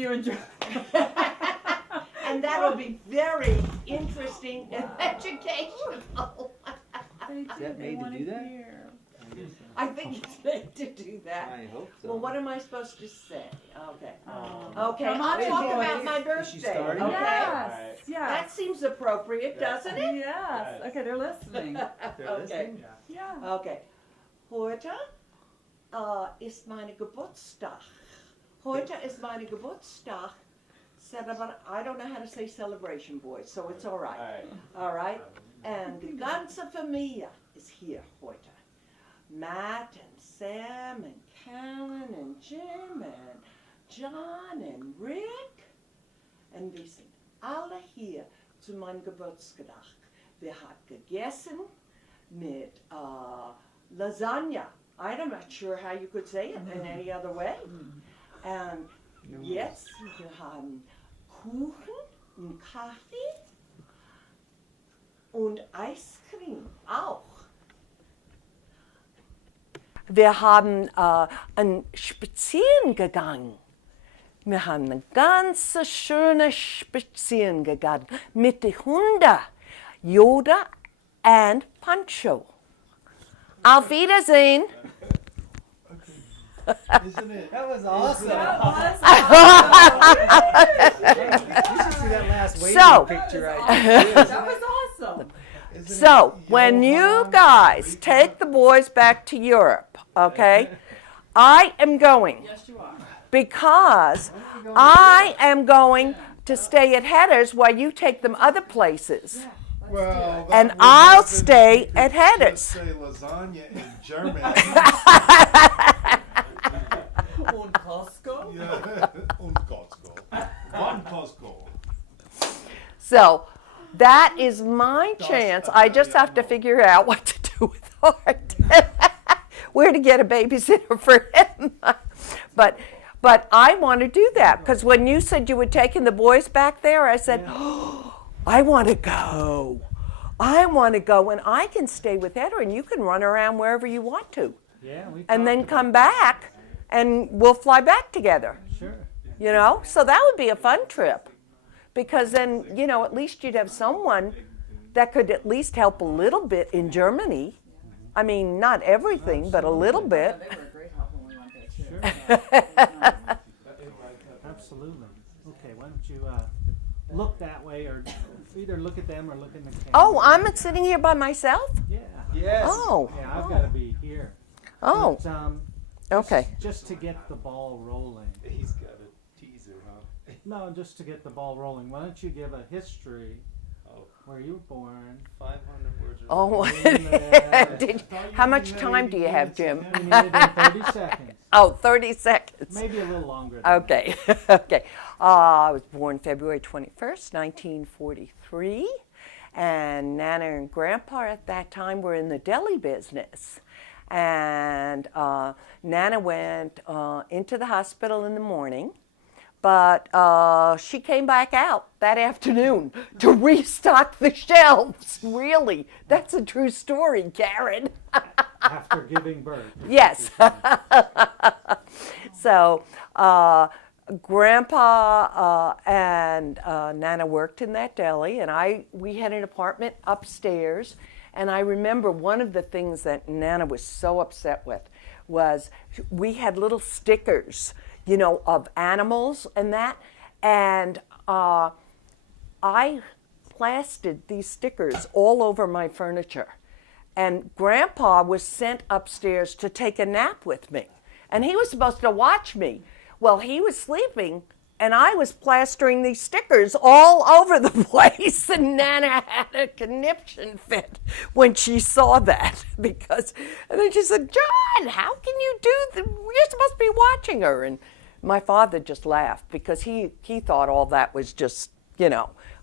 You enjoy. And that'll be very interesting and educational. Is that made to do that? I think it's made to do that. I hope so. Well, what am I supposed to say? Okay. Oh. Okay, Come I'll on, talk boys. about my Is birthday, she starting? okay? Yes. Yes. That seems appropriate, doesn't it? Yes. Okay, they're listening. Okay. Yeah. Okay. Heute ist meine Geburtstag. Heute ist meine Geburtstag. I don't know how to say celebration, boys, so it's all right. All right? And die ganze Familie is here heute. Matt and Sam and Callan and Jim and John and Rick. Und wir sind alle hier zu meinem Geburtstag. Wir haben gegessen mit Lasagna. I'm not sure how you could say it in any other way. And jetzt wir haben Kuchen und Kaffee und Eiscreme auch. Wir haben ein Spazieren gegangen. Wir haben eine ganz schöne Spazieren gegangen mit den Hunden, Yoda und Pancho. Auf Wiedersehen. Isn't it? That was awesome. You should see that last waving So- picture right That was awesome. Isn't So, it when you Johann guys Rita? take the boys back to Europe, okay, I am going Yes, you are. because I am going to stay at Hedder's while you take them other places. Well, that And would I'll happen stay if you at could Hedder's. just say lasagna in German. Und Costco? Yeah. Und Costco. Von Costco. So, that is my chance. I just have to figure out what to do with Art. Where to get a babysitter for him. But I want to do that because when you said you were taking the boys back there, I said, oh, I want to go. I want to go, and I can stay with Edder, and you can run around wherever you want to, Yeah, we and then talked come about back, and we'll fly back together. that. Sure. You know, so that would be a fun trip, because then at least you'd have someone that could at least help a little bit in Germany. I mean, not everything, but a little bit. They were a great help when we went there, too. Absolutely. Okay, why don't you look that way, or either look at them or look in the camera. Oh, I'm sitting here by myself? Yeah. Yes. Oh. Yeah, I've got to be here. Oh, But, okay. just to get the ball rolling. He's got a teaser, huh? No, just to get the ball rolling. Why don't you give a history Oh. where you were born? 500 words. Oh, how much time do you have, Jim? We need it in 30 seconds. Oh, 30 seconds. Maybe a little longer. Than Okay, okay. I was born February 21st, 1943, and Nana and Grandpa at that time were in the deli business. And Nana went into the hospital in the morning, but she came back out that afternoon to restock the shelves. Really, that's a true story, Karen. After giving birth. Yes. So Grandpa and Nana worked in that deli, and we had an apartment upstairs. And I remember one of the things that Nana was so upset with was we had little stickers, of animals and that. And I plastered these stickers all over my furniture. And Grandpa was sent upstairs to take a nap with me. And he was supposed to watch me. Well, he was sleeping, and I was plastering these stickers all over the place. And Nana had a conniption fit when she saw that. And then she said, John, how can you do that? You're supposed to be watching her. And my father just laughed because he thought all that was just,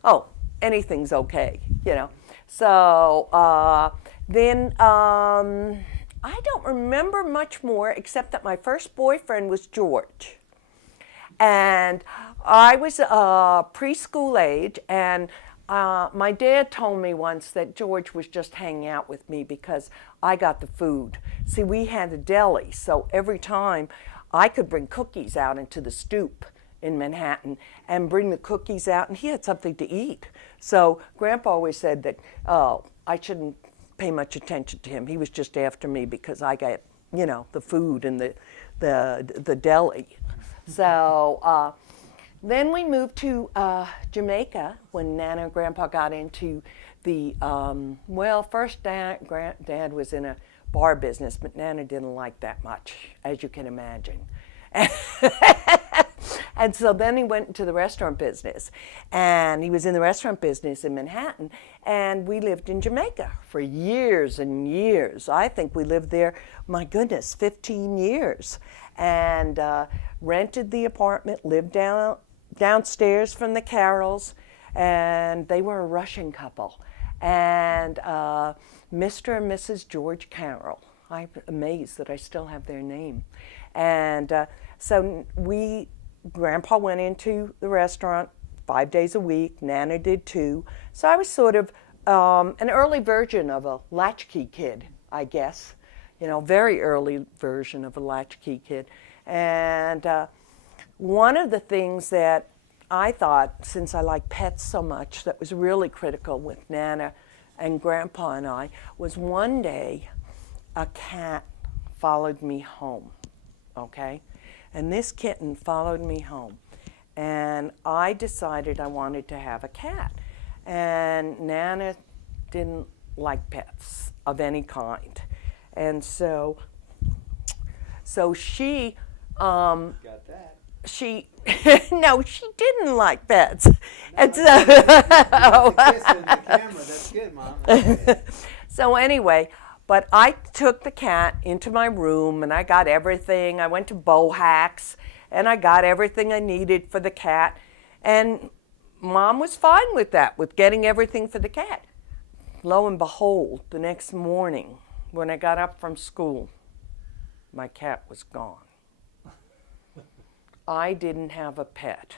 oh, anything's okay, So then I don't remember much more except that my first boyfriend was George. And I was preschool age, and my dad told me once that George was just hanging out with me because I got the food. See, we had a deli, so every time I could bring cookies out into the stoop in Manhattan and bring the cookies out, and he had something to eat. So Grandpa always said that, oh, I shouldn't pay much attention to him. He was just after me because I got, the food and the deli. So then we moved to Jamaica when Nana and Grandpa got into the, first Dad was in a bar business, but Nana didn't like that much, as you can imagine. And so then he went into the restaurant business, and he was in the restaurant business in Manhattan, and we lived in Jamaica for years and years. I think we lived there, my goodness, 15 years, and rented the apartment, lived downstairs from the Carrolls, and they were a Russian couple, and Mr. and Mrs. George Carroll. I'm amazed that I still have their name. And so Grandpa went into the restaurant 5 days a week. Nana did too. So I was sort of an early version of a latchkey kid, I guess. Very early version of a latchkey kid. And one of the things that I thought, since I like pets so much, that was really critical with Nana and Grandpa and I, was one day a cat followed me home, okay? And this kitten followed me home. And I decided I wanted to have a cat. And Nana didn't like pets of any kind. And so she, Got that. no, she didn't like pets. And so, The camera. That's good, Mom. so anyway, but I took the cat into my room and I got everything. I went to Bohack's and I got everything I needed for the cat. And Mom was fine with that, with getting everything for the cat. Lo and behold, the next morning when I got up from school, my cat was gone. I didn't have a pet.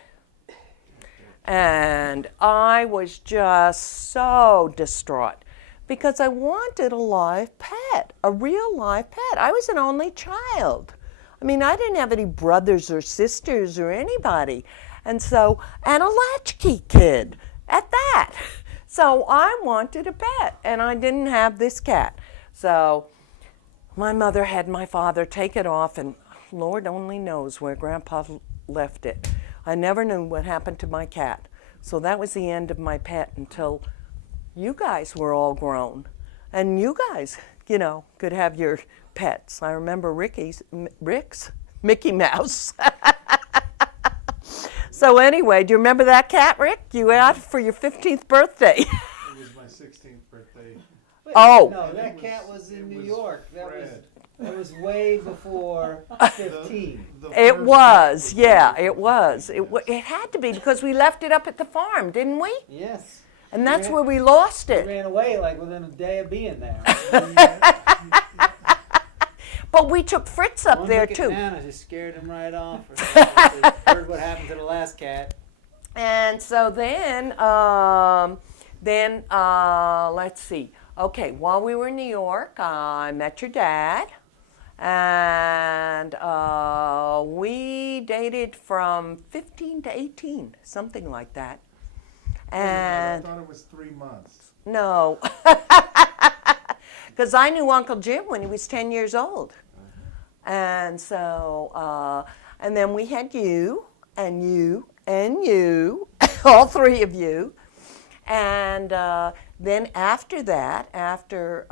And I was just so distraught because I wanted a live pet, a real live pet. I was an only child. I mean, I didn't have any brothers or sisters or anybody. And a latchkey kid at that. So I wanted a pet, and I didn't have this cat. So my mother had my father take it off, and Lord only knows where Grandpa left it. I never knew what happened to my cat. So that was the end of my pet until you guys were all grown. And you guys, could have your pets. I remember Rick's Mickey Mouse. So anyway, do you remember that cat, Rick? You out for your 15th birthday. It was my 16th birthday. Oh. No, that cat was in New York. That was way before 15. It was, yeah, it was. It had to be because we left it up at the farm, didn't we? Yes. And that's where we lost It it. ran away like within a day of being there. But we took Fritz up there Look at too. Nana just scared him right off. Heard what happened to the last cat. And so then let's see. Okay, while we were in New York, I met your dad, and we dated from 15 to 18, something like that. And I thought it was 3 months. no, because I knew Uncle Jim when he was 10 years old. And so, and then we had you, and you, and you, all three of you. And then after that, after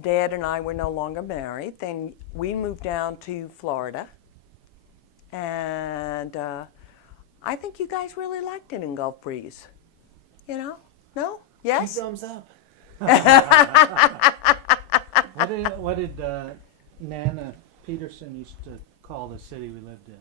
Dad and I were no longer married, then we moved down to Florida. And I think you guys really liked it in Gulf Breeze. No? Yes? 2 thumbs up. What did Nana Petersen used to call the city we lived in?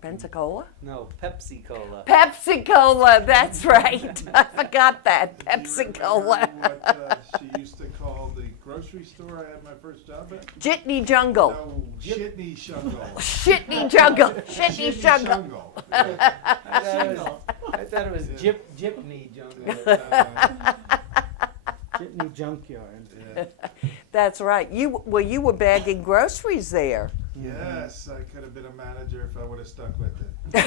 Pensacola? No, Pepsi Cola. Pepsi-Cola, that's right. I forgot that. Pepsi-Cola. Do you remember what she used to call the grocery store I had my first job at? Jitney Jungle. No, Shitney Shungle. Shitney Jungle. Shitney Jungle. I thought it was Gypney Jungle. Jitney Junkyard. Yeah. That's right. You were bagging groceries there. Yes, I could have been a manager if I would have stuck with it.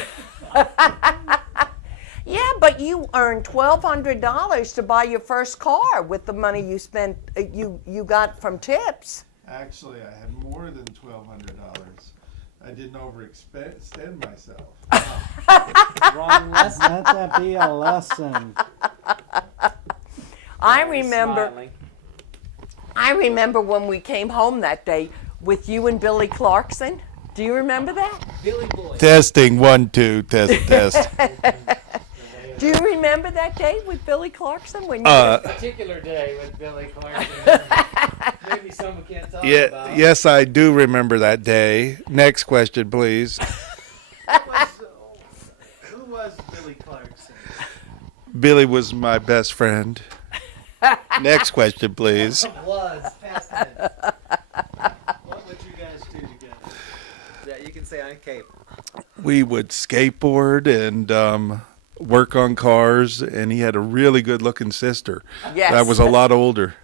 Yeah, but you earned $1,200 to buy your first car with the money you spent. You got from tips. Actually, I had more than $1,200. I didn't overextend myself. Wrong lesson. Let that be a lesson. I Very remember. smiling. I remember when we came home that day with you and Billy Clarkson. Do you remember that? Billy Boy. Testing, 1, 2, test. Do you remember that day with Billy Clarkson when you? Particular day with Billy Clarkson. Maybe someone can't talk about. Yes, I do remember that day. Next question, please. Who was Billy Clarkson? Billy was my best friend. Next question, please. Was past tense. What would you guys do together? Yeah, you can say on Cape. We would skateboard and work on cars, and he had a really good-looking sister Yes. that was a lot older.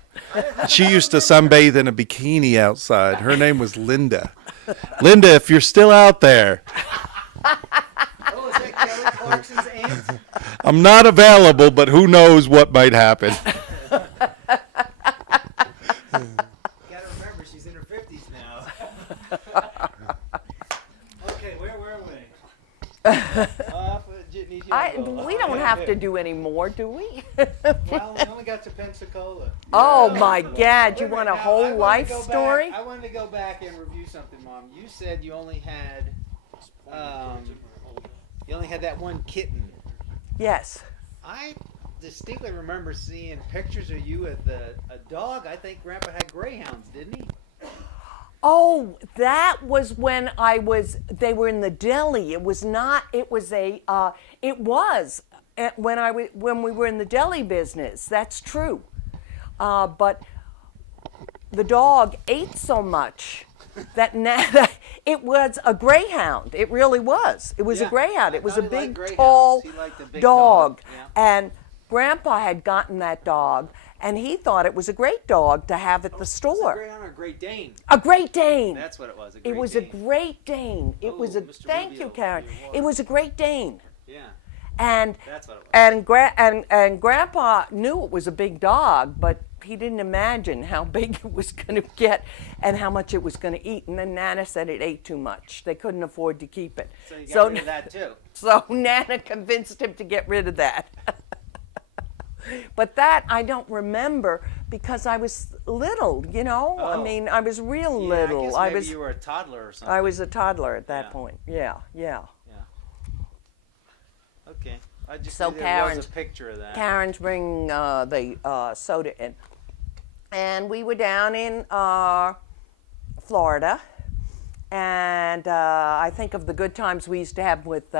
She used to sunbathe in a bikini outside. Her name was Linda. Linda, if you're still out there, Oh, is that Kelly Clarkson's aunt? I'm not available, but who knows what might happen. Gotta remember, she's in her 50s now. Okay, where were we? We don't have to do any more, do we? Well, we only got to Pensacola. Oh my God! You Wait a want minute, a now, whole I wanted to life go back- story? I wanted to go back and review something, Mom. You said you only had that one kitten. Yes. I distinctly remember seeing pictures of you with a dog. I think Grandpa had greyhounds, didn't he? Oh, that was when they were in the deli. It was not, it was when we were in the deli business. That's true. But the dog ate so much that it was a greyhound. It really was. It was a Yeah, greyhound. I It was a thought he liked big, greyhounds. tall He liked a big dog. Yeah. And Grandpa had gotten that dog, and he thought it was a great dog to have at the Was it store. greyhound or Great Dane? A Great Dane. That's what it was. A Great It was Dane. a Great Dane. It Oh, was a Mr. thank Rubio, you, Karen. for your It was a Great Dane. Yeah, And that's what it was. and Grandpa knew it was a big dog, but he didn't imagine how big it was going to get and how much it was going to eat. And then Nana said it ate too much. They couldn't afford to keep it. So you got rid of that too. So Nana convinced him to get rid of that. But that I don't remember because I was little, you know? I Oh. mean, I was real Yeah, little. I guess maybe you were a toddler or something. I was a toddler at that Yeah. point. Yeah. Okay. I just So knew there Karen's- was a picture of that. Karen's bringing the soda in. And we were down in Florida. And I think of the good times we used to have with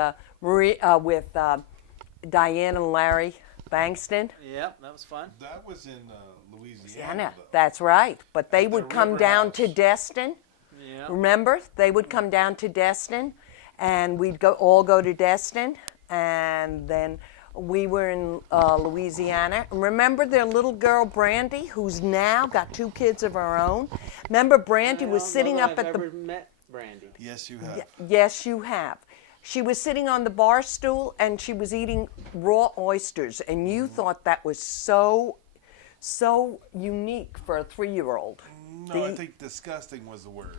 Diane and Larry Bankston. Yep, that was fun. That was in Louisiana. Anna, that's right. But they At the would come River down House. to Destin. Yeah. Remember? They would come down to Destin, and we'd all go to Destin, and then we were in Louisiana. Remember their little girl Brandy, who's now got 2 kids of her own? Remember Brandy was sitting up at I've the... ever met Brandy. Yes, you have. Yes, you have. She was sitting on the bar stool, and she was eating raw oysters, and you thought that was so unique for a 3-year-old. No, I think disgusting was the word.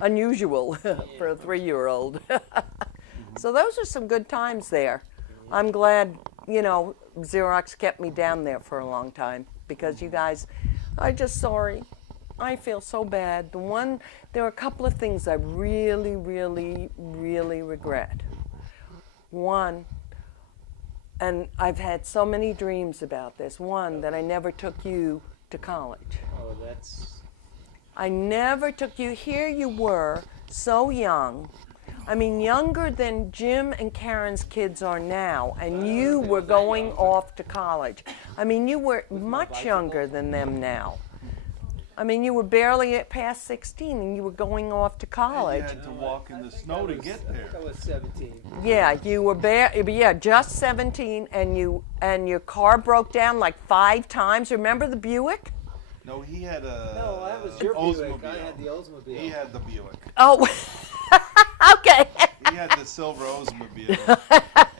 Unusual for a 3-year-old. So those are some good times there. I'm glad, Xerox kept me down there for a long time because you guys, I'm just sorry. I feel so bad. There are a couple of things I really, really, really regret. One, and I've had so many dreams about this. One, that I never took you to college. Oh, that's... I never took you. Here you were, so young. I mean, younger than Jim and Karen's kids are now, and you were going off to college. I mean, you were much younger than them now. I mean, you were barely past 16, and you were going off to You college. had to walk in the snow to get there. I was 17. Yeah, you were just 17, and your car broke down like 5 times. Remember the Buick? No, he had a. No, that was your Buick. I Oldsmobile. had the Oldsmobile. He had the Buick. Oh, okay. He had the silver Oldsmobile,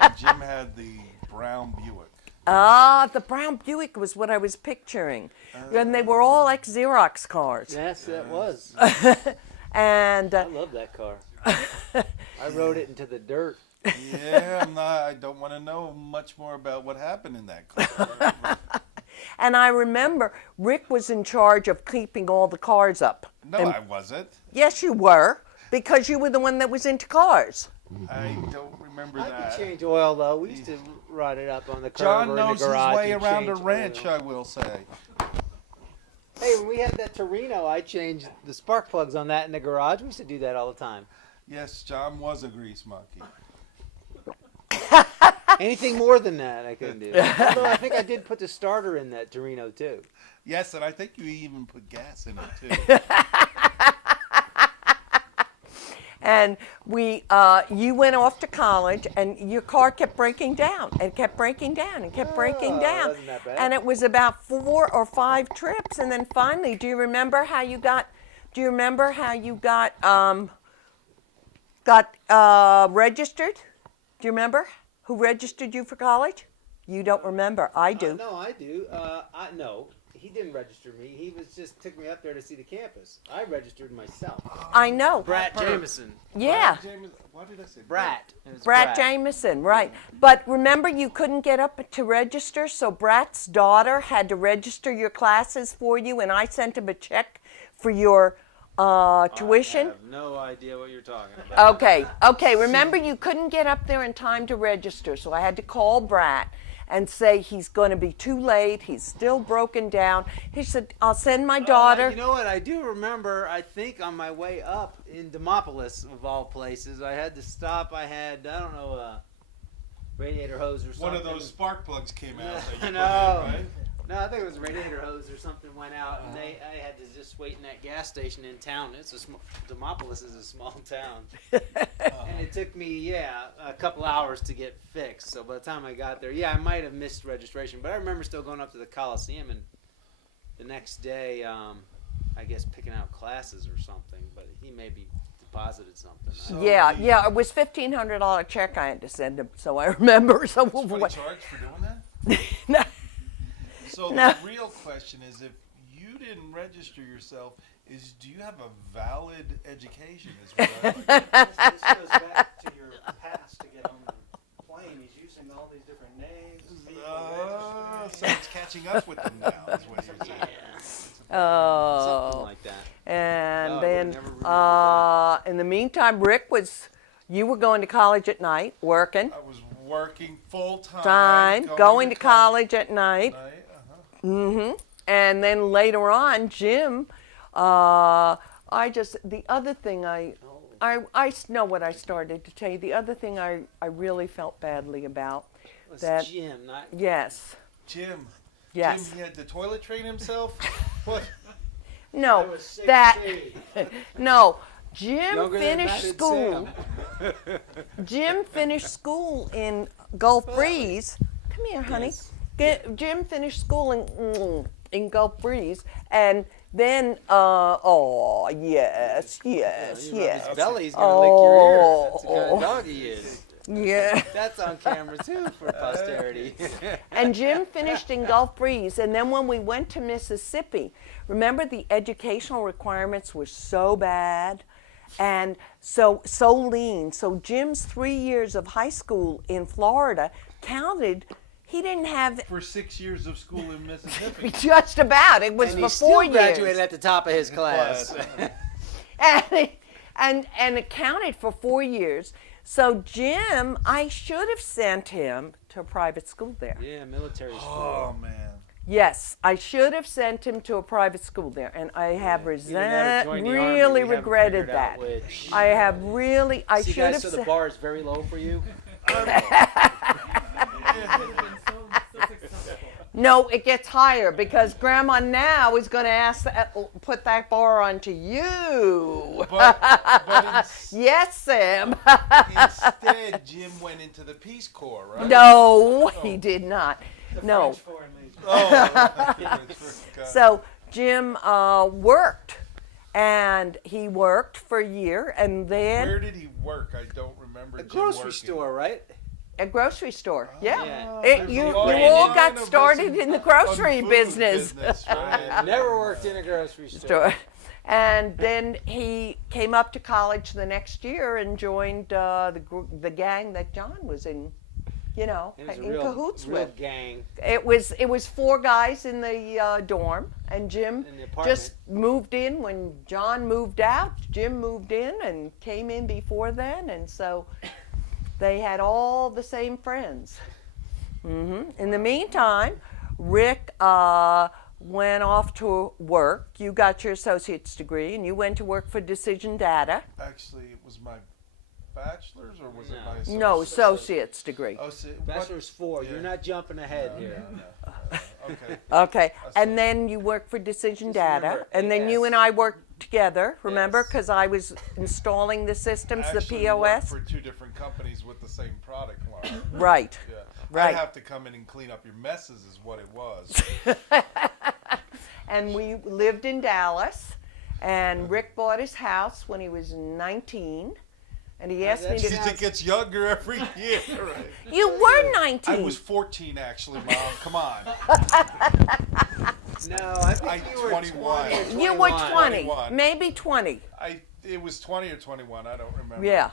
and Jim had the brown Buick. Ah, the brown Buick was what I was picturing. And they were all like Xerox cars. Yes, that was. And I love that car. I rode it into the dirt. Yeah, I don't want to know much more about what happened in that car. and I remember Rick was in charge of keeping all the cars up. No, And- I wasn't. Yes, you were, because you were the one that was into cars. I don't remember I that. could change oil though. We used to ride it up on the curb John or in knows the his garage way and around a change wrench, oil. I will say. Hey, when we had that Torino, I changed the spark plugs on that in the garage. We used to do that all the time. Yes, John was a grease monkey. Anything more than that, I couldn't do. Although I think I did put the starter in that Torino too. Yes, and I think you even put gas in it too. And you went off to college, and your car kept breaking down, and kept breaking down, and kept breaking Oh, down. wasn't that bad. And it was about 4 or 5 trips, and then finally, do you remember how you got registered? Do you remember who registered you for college? You don't remember. I do. No, I do. No, he didn't register me. He was just took me up there to see the campus. I registered myself. I know. Brat Jameson. Yeah. What did I say? Brat. It was Brat Jameson, right. But remember, you couldn't get up to register, so Brat's daughter had to register your classes for you, and I sent him a check for your tuition. I have no idea what you're talking about. Okay. Remember, you couldn't get up there in time to register, so I had to call Brat and say he's going to be too late. He's still broken down. He said, I'll send my daughter. You know what? I do remember, I think on my way up in Demopolis, of all places, I had to stop. I had, I don't know, a radiator hose or something. One of those spark plugs came out. That you put in, No. right? No, I think it was a radiator hose or something went out, and I had to just wait in that gas station in town. Demopolis is a small town, and it took me a couple hours to get fixed. So by the time I got there, I might have missed registration, but I remember still going up to the Coliseum, and the next day, I guess picking out classes or something. But he maybe deposited something. Yeah, it was $1,500 check I had to send him, so I remember. So That's what he charged for doing that? No. So No. the real question is, if you didn't register yourself, do you have a valid education? Is what I'd like to- This goes back to your past to get on the plane. He's using all these different names. So it's catching up with them now, is what you're saying. Oh. Something like that. And No, I then, would've never remembered in the meantime, Rick you were going to college at night, working, I was working full time. going to college at night. Uh-huh. And then later on, Jim, the other thing I know what I started to tell you. The other thing I really felt badly about. It was That- Jim, not Yes. Jim. Yes. Jim, he had to toilet train himself? What? No, was 6 that, feet. no, Jim younger than finished Matt and school. Sam. Jim finished school in Gulf Breeze. Come here, honey. Jim finished school in Gulf Breeze, and then yes. His belly's gonna lick your ear. That's the kind of dog he is. Yeah. That's on camera too for posterity. And Jim finished in Gulf Breeze, and then when we went to Mississippi, remember the educational requirements were so bad and so lean. So Jim's 3 years of high school in Florida counted. He didn't have For 6 years of school in Mississippi. just about. It was And for he still 4 graduated years. at the top of his class. And it counted for 4 years. So Jim, I should have sent him to a private school there. Yeah, military school. Oh, man. Yes, I should have sent him to a private school there, and I have Either that or join the Army. really We haven't regretted figured out that. which. I have really, I See, should guys, have so the sent. bar is very low for you. So successful. No, it gets higher because Grandma now is going to put that bar onto you. But Yes, Sam. instead, Jim went into the Peace Corps, right? No, he did not. No. French foreign legion. Oh, So Jim worked, and he worked for a year, and then Where did he work? I don't remember. A Jim grocery working. store, right? a grocery store. Yeah. Yeah. It, you all got started in the grocery business. I never worked in a grocery store. Store. And then he came up to college the next year and joined the gang that John was in, It was a in real, cahoots real with. gang It was 4 guys in the dorm, and Jim in the apartment. just moved in when John moved out. Jim moved in and came in before then, and so they had all the same friends. In the meantime, Rick went off to work. You got your associate's degree, and you went to work for Decision Data. Actually, it was my bachelor's, or was it No. my associate's? No, associate's degree. Oh, see, Bachelor's 4. Yeah. You're not jumping ahead here. Okay. Okay, I and see. then you worked for Decision Just Data, remember, and then you AS. and I worked together, remember? Yes. Because I was installing the systems, Actually, the we worked POS. for 2 different companies with the same product line. Right, Yeah. Right. I'd have to come in and clean up your messes, is what it was. and we lived in Dallas, and Rick bought his house when he was 19, and he asked me that's- to. It gets younger every year. Right? You were 19. I was 14, actually, Mom. Come on. No, I think I- you were 21. 20 or 21. You were 20, 21. maybe 20. It was 20 or 21. I don't remember. Yeah.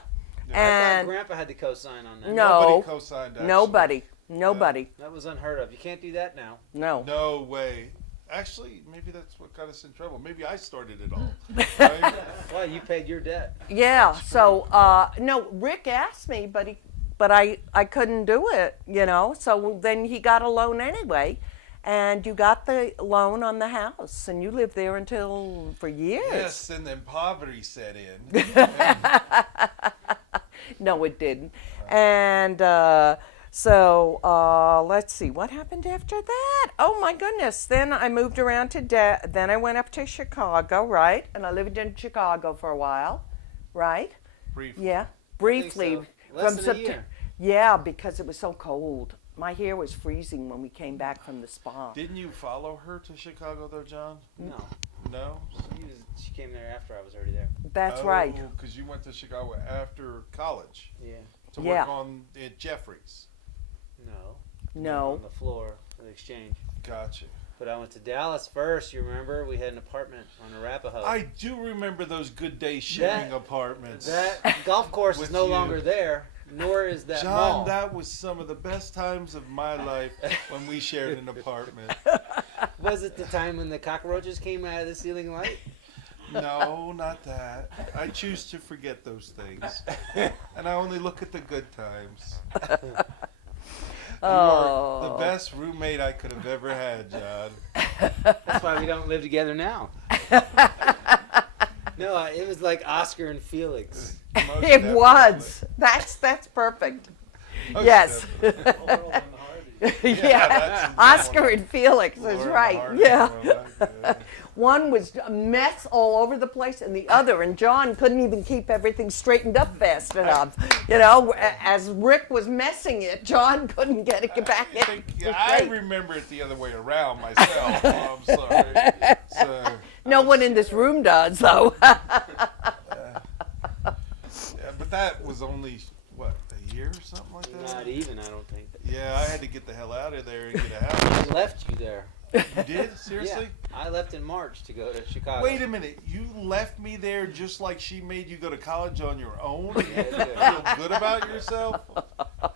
I thought And Grandpa had to co-sign on that. No. Nobody co-signed. Actually. nobody. That was unheard of. You can't do that now. No. No way. Actually, maybe that's what got us in trouble. Maybe I started it all. Right? Well, you paid your debt. Yeah. So no, Rick asked me, but I couldn't do it. So then he got a loan anyway, and you got the loan on the house, and you lived there for years. Yes, and then poverty set in. No, it didn't. And so let's see, what happened after that? Oh my goodness! Then I moved around to then I went up to Chicago, right? And I lived in Chicago for a while, right? Briefly. Yeah, briefly. so. Less than a September. year. Yeah, because it was so cold. My hair was freezing when we came back from the spa. Didn't you follow her to Chicago, though, John? No. No? She came there after I was already there. That's right. Because you went to Chicago after college Yeah. to Yeah. work at Jeffries. No. No. On the floor for the exchange. Gotcha. But I went to Dallas first. You remember? We had an apartment on Arapahoe. I do remember those good day sharing apartments. That golf course With is no you. longer there, nor is that John, mall. that was some of the best times of my life when we shared an apartment. Was it the time when the cockroaches came out of the ceiling light? No, not that. I choose to forget those things. And I only look at the good times. You are the best roommate I could have ever had, John. That's why we don't live together now. No, it was like Oscar and Felix. Most It definitely. was. That's perfect. Most Yes. definitely. Yeah, that's Oscar and Felix is Laura right. Harding, Yeah. yeah. One was a mess all over the place, and the other, and John couldn't even keep everything straightened up fast enough. As Rick was messing it, John couldn't get it back I, in. think, straight. I remember it the other way around myself. Oh, I'm sorry. So, No one in this room does, though. yeah, but that was only, what, a year or something like that? Not even, I don't think. Yeah, I had to get the hell out of there and get a house. I left you there. You did? Seriously? Yeah, I left in March to go to Chicago. Wait a minute. You left me there just like she made you go to college on your own? And Yeah, you yeah. feel good about yourself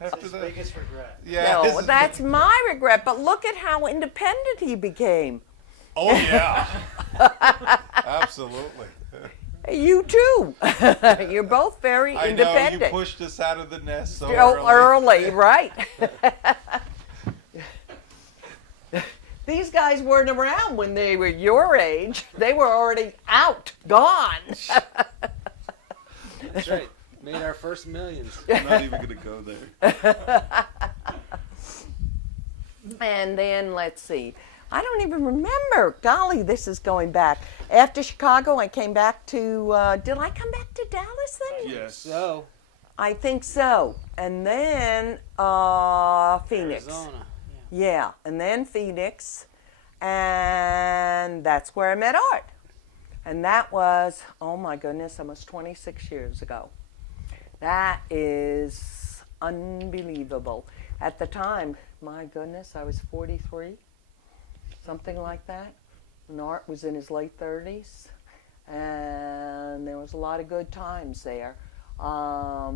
after that? Biggest regret. Yeah. No, that's my regret, but look at how independent he became. Oh, yeah. Absolutely. You too. You're both very I know independent. you pushed us out of the nest so Oh, early. early, right? These guys weren't around when they were your age. They were already out, gone. That's right. Made our first millions. I'm not even going to go there. And then let's see. I don't even remember. Golly, this is going back. After Chicago, I came back to. Did I come back to Dallas then? Yes. So, I think so. And then Phoenix. Arizona. Yeah, and then Phoenix, And that's where I met Art. And that was, oh my goodness, almost 26 years ago. That is unbelievable. At the time, my goodness, I was 43, something like that. And Art was in his late 30s. And there was a lot of good times there. Where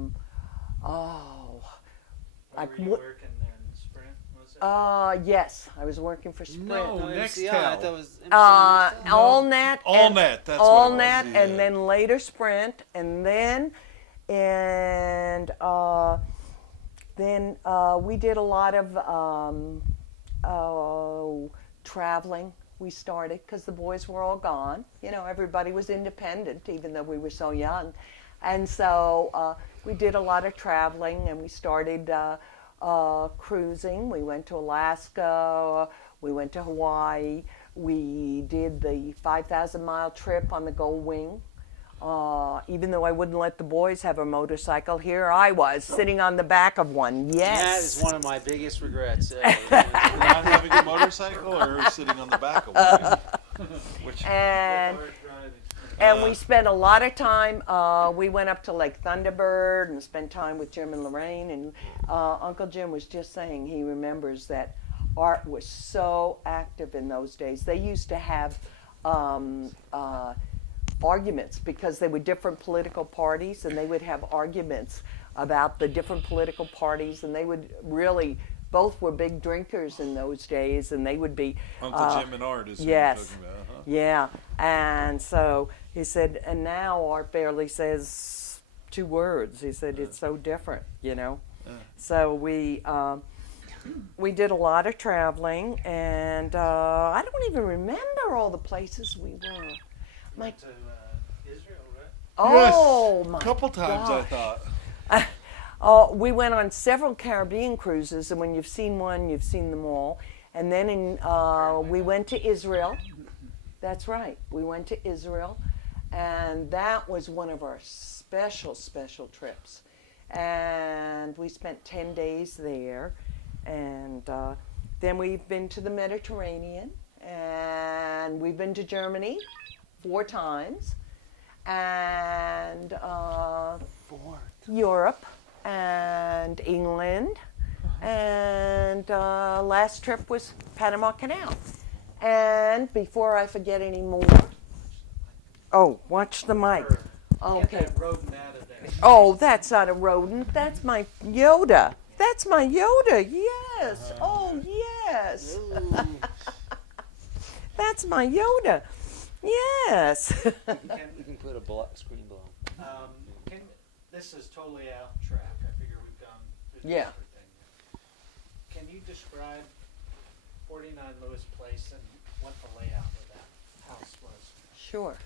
were you working then? Sprint, was it? Yes, I was working for Sprint. No, MCI, Nextel. I thought it was MCI. AllNet. AllNet, that's what it AllNet, was, and yeah. then later Sprint, and then we did a lot of traveling. We started because the boys were all gone. You know, everybody was independent, even though we were so young, and so we did a lot of traveling, and we started cruising. We went to Alaska. We went to Hawaii. We did the 5,000-mile trip on the Gold Wing. Even though I wouldn't let the boys have a motorcycle, here I was sitting on the back of one. Yes. That is one of my biggest regrets. Not having a motorcycle or sitting on the back of one? Which, And Hard driving. we spent a lot of time. We went up to Lake Thunderbird and spent time with Jim and Lorraine. And Uncle Jim was just saying he remembers that Art was so active in those days. They used to have arguments because they were different political parties, and they would have arguments about the different political parties, and they would really, both were big drinkers in those days, and they would be Uncle Jim and Art is who yes. you're talking about, huh? Yeah, and so he said, and now Art barely says 2 words. He said it's so different, you know. So we did a lot of traveling, and I don't even remember all the places we were. My, Went to Israel, right? oh Yes. my A couple times, gosh. I thought. We went on several Caribbean cruises, and when you've seen one, you've seen them all. And then we went to Israel. That's right. We went to Israel, and that was one of our special trips. And we spent 10 days there. And then we've been to the Mediterranean, and we've been to Germany 4 times, and Europe, and England, and last trip was Panama Canal. And before I forget any more, watch the mic. Okay. Get that rodent out of there. Oh, that's not a rodent. That's my Yoda. That's my Yoda. Yes. Oh, yes. That's my Yoda. Yes. You can put a screen below. This is totally out track. I figure we've gone through Yeah. everything. Can you describe 49 Lewis Place and what the layout of that house was? Sure.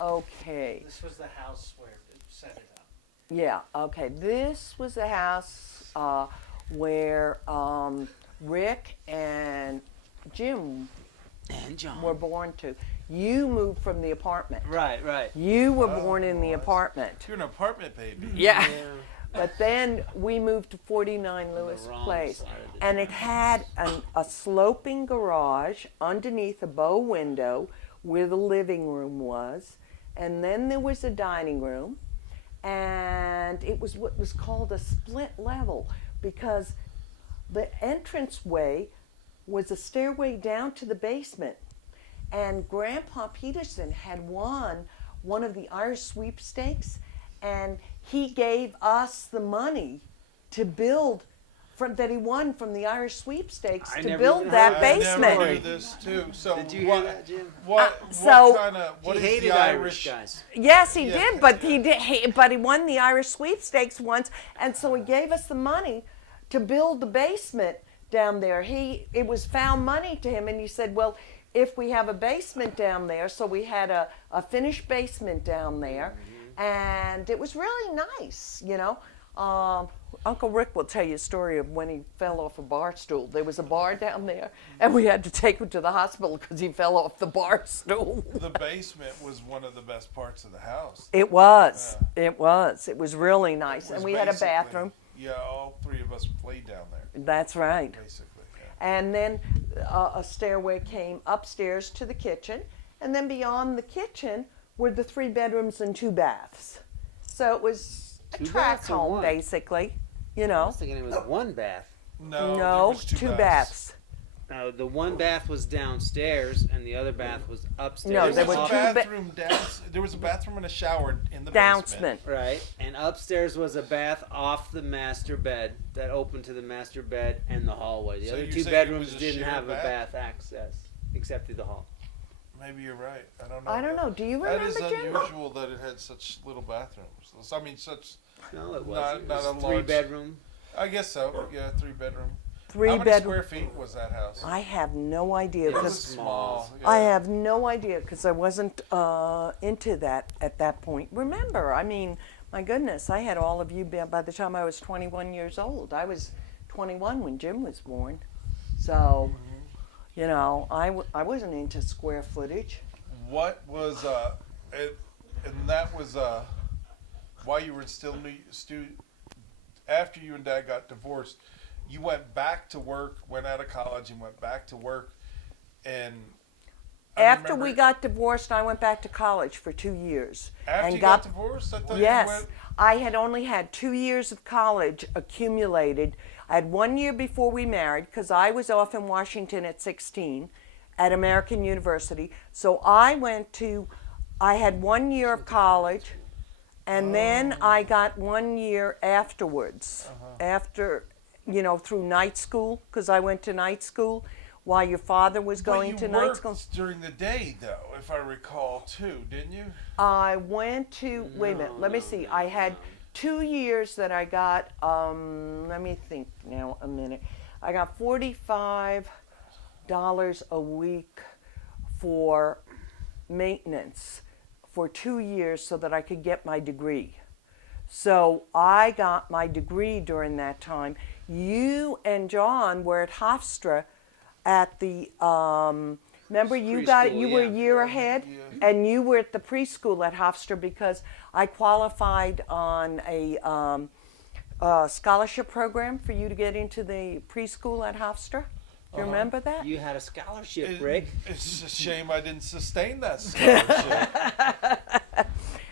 Okay. This was the house where it set it up. Yeah. Okay. This was the house where Rick and Jim And John. were born to. You moved from the apartment. Right. You were born in the apartment. You're an apartment baby. Yeah. But then we moved to 49 Lewis wrong Place, side of the and it had a sloping garage underneath a bow window where the living room was, and then there was a dining room, and it was what was called a split level because the entranceway was a stairway down to the basement, and Grandpa Petersen had won one of the Irish sweepstakes, and he gave us the money to build that he won from the Irish sweepstakes I to never build even that heard I basement. never knew this too. So Did you what, hear that, Jim? What so- kind of what He is hated the Irish guys. Yes, he Yeah. did, but he won the Irish sweepstakes once, and so he gave us the money to build the basement down there. It was found money to him, and he said, well, if we have a basement down there, so we had a finished basement down there, and it was really nice, you know. Uncle Rick will tell you a story of when he fell off a bar stool. There was a bar down there, and we had to take him to the hospital because he fell off the bar stool. The basement was one of the best parts of the house. It was. It was. It was really nice, It was and we had a basically- bathroom. Yeah, all 3 of us played down there, That's right. basically. Yeah. And then a stairway came upstairs to the kitchen, and then beyond the kitchen were the 3 bedrooms and 2 baths. So it was a 2 tract baths or home, one? basically. You I know, was thinking it was 1 bath. No, there no, was 2 baths. baths. No, the 1 bath was downstairs, and the other bath was upstairs. No, There there was were a 2 ba- bathroom there was a bathroom and a shower in the Downsman. Right, and upstairs was a bath off the master bed that opened to the master bed and the hallway. The So other you're 2 saying it bedrooms was a didn't shared have a bath? bath access except through the hall. Maybe you're right. I don't know. I don't know. Do you That remember, is Jim? unusual that it had such little bathrooms. I mean, such. No, it Not- wasn't. not it a was large- 3 bedroom. I guess so. Yeah, 3 bedroom. 3 How many bedroom. square feet was that house? I have no idea It It was because small. small. Yeah. I have no idea because I wasn't into that at that point. Remember, I mean, my goodness, I had all of you by the time I was 21 years old. I was 21 when Jim was born. So, you know, I wasn't into square footage. What was and that was while you were still after you and Dad got divorced, you went back to work, went out of college and went back to work, and I After remember- we got divorced, I went back to college for 2 years. after and you got divorced, I thought you Yes, went. I had only had 2 years of college accumulated. I had 1 year before we married because I was off in Washington at 16 at American University. So I had 1 year of college, and then I got 1 year afterwards, after, you know, through night school, because I went to night school while your father was going but to you night worked school. during the day, though, if I recall, too, didn't you? I went to, wait a minute, let me No, see. no, I had no. 2 years that I got, let me think now a minute. I got $45 a week for maintenance for 2 years so that I could get my degree. So I got my degree during that time. You and John were at Hofstra at the, remember you got it, Preschool, you were a yeah. year ahead, Yeah. and you were at the preschool at Hofstra because I qualified on a scholarship program for you to get into the preschool at Hofstra. Do you remember that? You had a scholarship, Rick. It's a shame I didn't sustain that scholarship.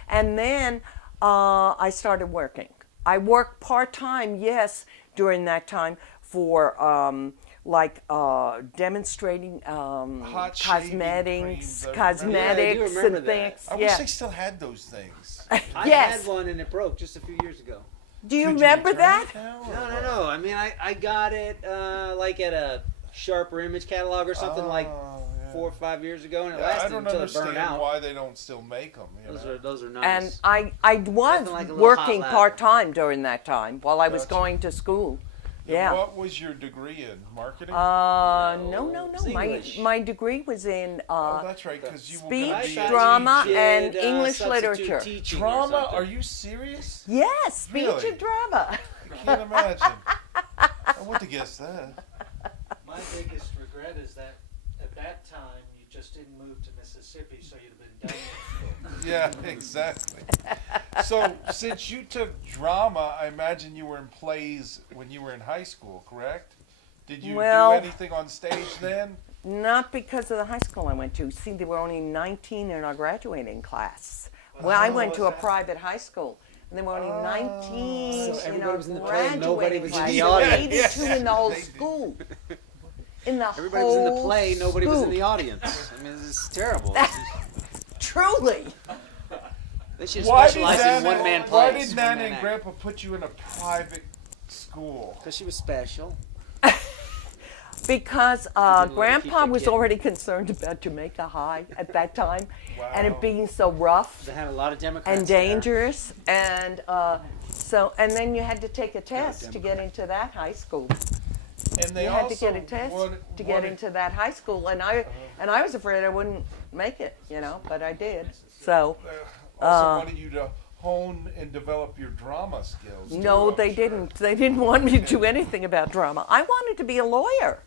And then I started working. I worked part-time, yes, during that time for demonstrating Hot shaving creams, I cosmetics Yeah, I do remember and that. things. I Yeah. wish I still had those things. I Yes. had one and it broke just a few years ago. Do you Could remember return that? it now, No, or no, no. I mean, I got it like at a Sharper Image catalog or something like Oh, yeah. 4 or 5 years ago, and it Yeah, I lasted don't until it understand burned out. why they don't still make them. Those are nice. And I was Nothing like a little working hot ladder. part-time during that time while I was Gotcha. going to school. And Yeah. What was your degree in? Marketing? No. It's English. My degree was in oh, that's right, because you were speech, gonna I be thought drama, you and did, English substitute literature. teaching or drama. something. Are you serious? Yes, speech Really? and drama. I can't imagine. I would have guessed that. My biggest regret is that at that time you just didn't move to Mississippi, so you'd have been done with school. Yeah, exactly. So, since you took drama, I imagine you were in plays when you were in high school, correct? Did you Well- do anything on stage then? Not because of the high school I went to. See, there were only 19 in our graduating class. Well, I went to a private high school, and there were only 19 So in everybody our was in the play, nobody graduating was in class. the There were audience. 82 in the whole They did. school. In the Everybody was in the whole play, nobody was in school. the audience. I mean, this is terrible. Truly. They should Why did specialize in Nana, one-man why plays. did Nana and Grandpa put you in a private school? Because she was special. Because didn't let her keep Grandpa the was kid. already concerned about Jamaica High at that time, and Wow. it being so rough They had a lot of Democrats and there. dangerous, and and then you had to take a test to get into that high school. And they You had also to get a test to get wanted- into that high school, and I was afraid I wouldn't make it, but I did. So also wanted you to hone and develop your drama skills. no, too, I'm they sure. didn't. They didn't want me to do anything about drama. I wanted to be a lawyer.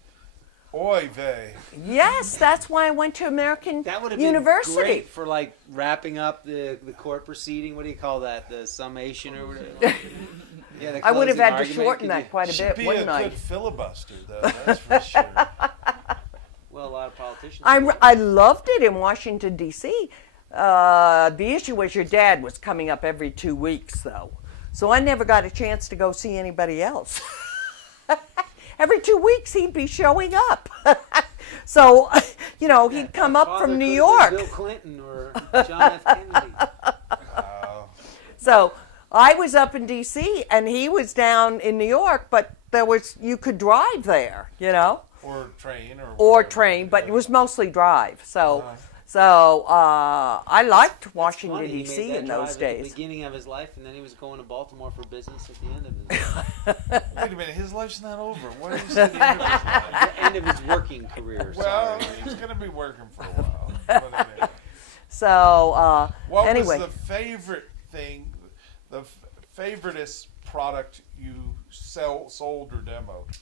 Oy vey. Yes, that's why I went to American That would have been University. great for like wrapping up the court proceeding. What do you call that? The summation or whatever. Yeah, the I would have closing had to argument. shorten Could that you- quite a Should bit, be wouldn't a I? good filibuster, though. That's for sure. efficiency. I loved it in Washington, D.C. The issue was your dad was coming up every 2 weeks, though. So I never got a chance to go see anybody else. Every 2 weeks he'd be showing up. So, you know, he'd come up Father from New could've York. been Bill Clinton or John F. Kennedy. So I was up in D.C. and he was down in New York, but you could drive there, you know. Or train Or whatever. train, but it was mostly drive. So, Uh-huh. I liked It's Washington, funny, he made D.C. that in drive those At the days. beginning of his life, and then he was going to Baltimore for business at the end of his life. Wait a minute, his life's not over. What is the end of his life? The end of his working career. Well, Sorry. he's going to be working for a while. But anyway. So, What anyway. was the favorite thing, the favoriteest product you sold or demoed?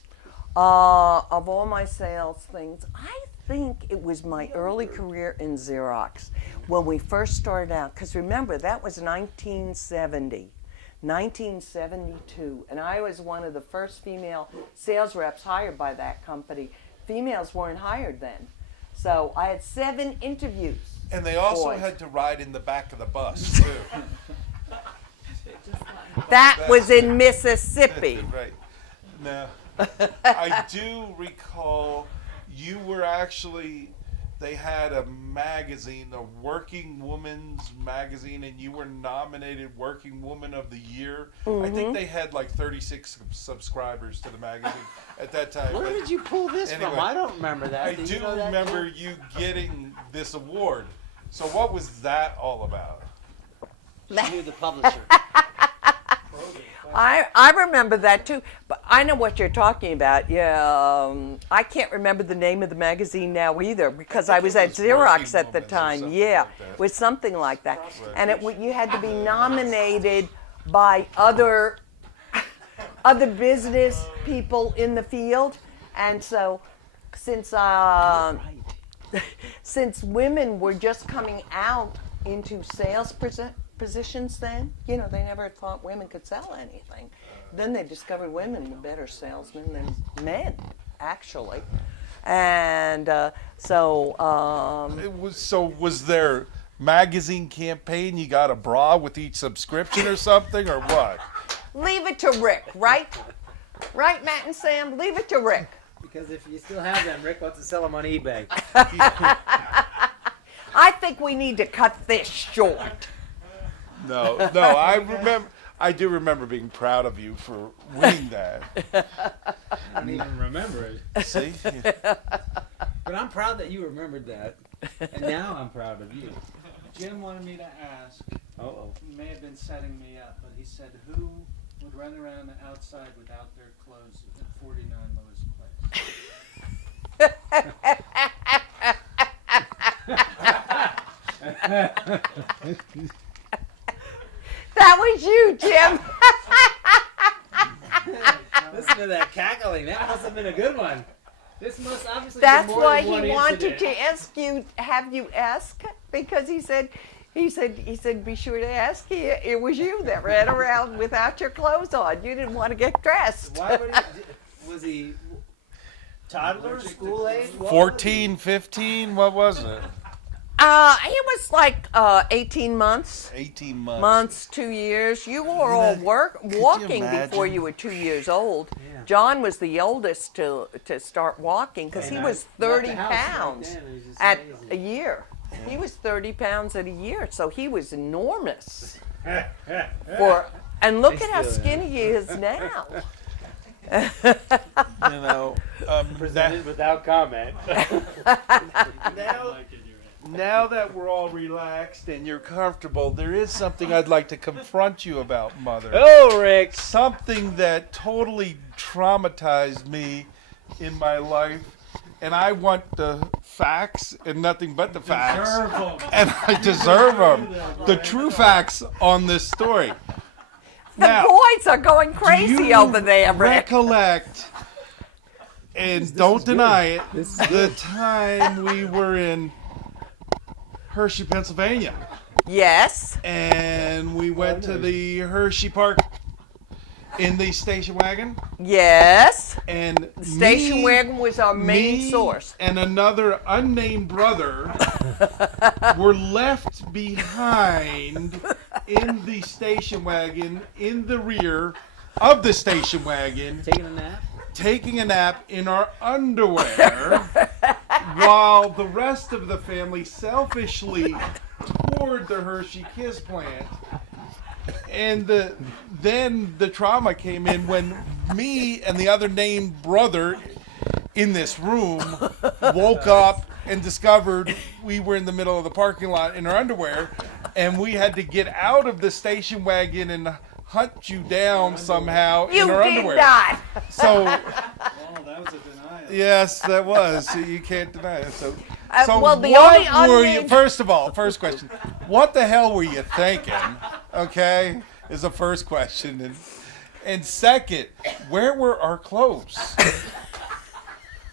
Of all my sales things, I think it was my early career in Xerox when we first started out. Because remember, that was 1972, and I was one of the first female sales reps hired by that company. Females weren't hired then. So I had 7 interviews. And they also Boys. had to ride in the back of the bus, too. That was in Mississippi. Right. Now, I do recall you were actually, they had a magazine, a Working Woman's magazine, and you were nominated Working Woman of the Year. I think they had like 36 subscribers to the magazine at that time. Where but did you pull this Anyway, from? I don't remember that. I Do do you know that, remember Jim? you getting this award. So what was that all about? She knew the publisher. I remember that too, but I know what you're talking about. Yeah, I can't remember the name of the magazine now either because I was it at was Xerox Working at the Woman's or time. something Yeah, like that. it was something like that, Right. and you had to be nominated by other business people in the field, and so since since women were just coming out into sales positions then, you know, they never thought women could sell anything. Then they discovered women were better salesmen than men, actually. And Was there magazine campaign? You got a bra with each subscription or something, or what? leave it to Rick, right? Right, Matt and Sam? Leave it to Rick. Because if you still have them, Rick wants to sell them on eBay. I think we need to cut this short. No. I do remember being proud of you for winning that. I don't even remember it. See? But I'm proud that you remembered that. And now I'm proud of you. Jim wanted me to ask, Uh-oh. he may have been setting me up, but he said, who would run around the outside without their clothes at 49 Lewis Place? That was you, Jim. Listen to that cackling. That must have been a good one. This must obviously That's be more why than one he wanted incident. to have you ask, because he said, be sure to ask. It was you that ran around without your clothes on. You didn't want to get dressed. Why would he? Was he toddler, school age? What was 14, 15, what was it? It was like 18 months. 18 months. Months, 2 years. You were all walking imagine? before you were 2 years old. Yeah. John was the oldest to start walking because he And was I left 30 the house right pounds then. It was just at amazing. a year. He was 30 pounds at a year, so he was enormous. And look at how still skinny he is now. You know, Presented without comment. now that we're all relaxed and you're comfortable, there is something I'd like to confront you about, Mother. Oh, Rick. Something that totally traumatized me in my life, and I want the facts and nothing but the facts, and I deserve them. The true facts on this story. The Now, boys are going do crazy you over there, Rick. recollect, and don't deny it, the time we were in Hershey, Pennsylvania, Yes. and we went to the Hershey Park in the station wagon? Yes. And Station me- wagon was our main me source. and another unnamed brother were left behind in the station wagon in the rear of the station wagon, Taking a nap? taking a nap in our underwear while the rest of the family selfishly toured the Hershey Kiss plant. And then the trauma came in when me and the other named brother in this room woke up and discovered we were in the middle of the parking lot in our underwear, and we had to get out of the station wagon and hunt you down somehow You in our did underwear. not. So Oh, that was a denial. yes, that was. You can't deny it. So, well, the what only were you? unnamed- First of all, first question: what the hell were you thinking? Okay, is the first question, and second, where were our clothes?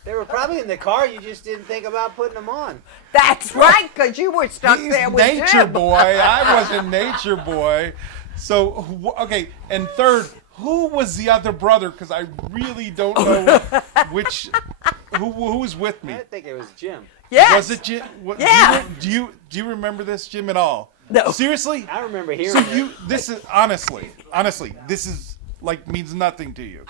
They were probably in the car. You just didn't think about putting them on. That's right, because you were stuck He's there with nature Jim. boy. I wasn't nature boy. So okay, and third, who was the other brother? Because I really don't know which. Who was with me? I think it was Jim. Yes. Was it Jim? What, Yeah. Do you remember this, Jim, at all? No. Seriously? I remember So hearing it. this is honestly, this is like means nothing to you,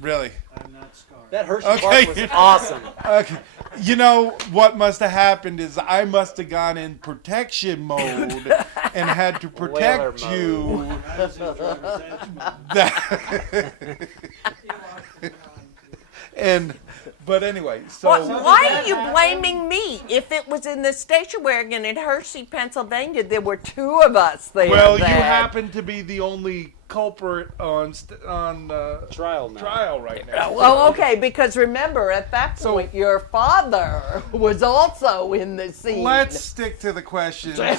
really. I'm not scarred. That Hershey Okay. Park was awesome. Okay. You know what must have happened is I must have gone in protection mode and had to protect Whaler you. That was his driver's edge mode. That- and but anyway, so Why are you blaming me? If it was in the station wagon in Hershey, Pennsylvania, there were two of us there. well, you then. happen to be the only culprit on Trial now. trial right now. Well, okay, because remember, at that So- point, your father was also in the scene. Let's stick to the questions. Okay?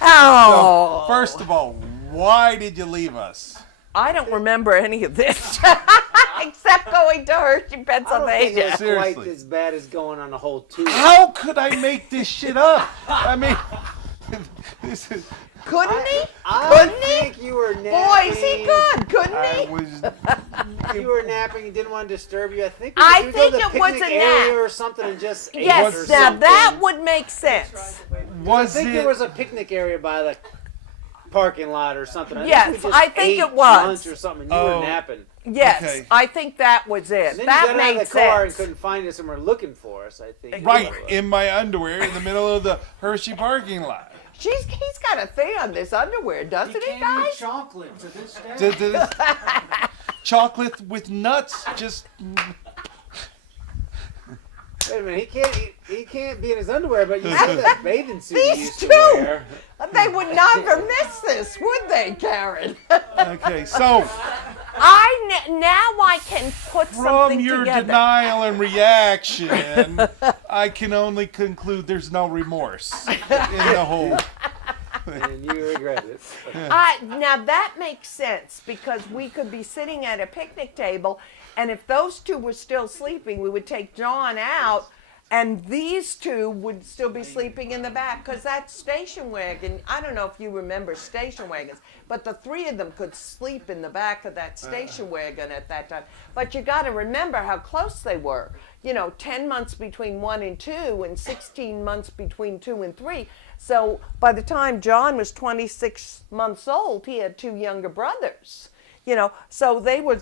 Oh, So, first of all, why did you leave us? I don't remember any of this, except going to Hershey, I don't think it Pennsylvania. was Seriously. quite as bad as going on a whole tour. How could I make this shit up? I mean, this is. Couldn't he? I Couldn't he? think you were napping. Boys, he could, couldn't I he? was. You were napping and didn't want to disturb you. I think I we were think going to it the was picnic a nap. area or something and just ate Yes, or now something. that would make sense. Was I think it? there was a picnic area by the parking lot or something. I Yes, think we just I think ate it was. lunch or something. You Oh. were napping. Yes, Okay. I think that was it. And then That you got out made of the car and sense. couldn't find us and were looking for us. I think. Right It was. in my underwear in the middle of the Hershey parking lot. He's got a thing on this underwear, doesn't he, can't guys? eat chocolate to this day. Chocolate with nuts, just Wait a minute. He can't be in his underwear, but you see that bathing suit he These used to two. wear. They would never miss this, would they, Karen? okay. So Now I can put from something your together. denial and reaction, I can only conclude there's no remorse in the whole. And you regret it. Now that makes sense because we could be sitting at a picnic table, and if those two were still sleeping, we would take John out, and these two would still be sleeping in the back because that station wagon, I don't know if you remember station wagons, but the three of them could sleep in the back of that station wagon at that time. But you got to remember how close they were. 10 months between 1 and 2 and 16 months between 2 and 3. So by the time John was 26 months old, he had two younger brothers. So they were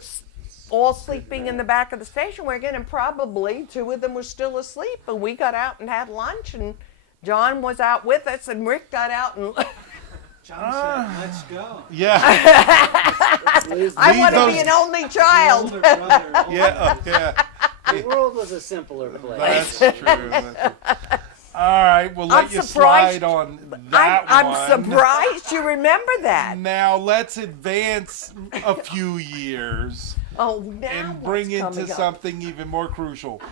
all sleeping in the back of the station wagon, and probably two of them were still asleep. And we got out and had lunch, and John was out with us, and Rick got out and. John said, let's go. Yeah, I want to those- be an only The child. older brother. yeah. The world was a simpler That's place. true. All right, we'll let I'm you surprised- slide on that I'm one. surprised you remember that. Now let's advance a few years Oh, now and bring what's into coming up? something even more crucial.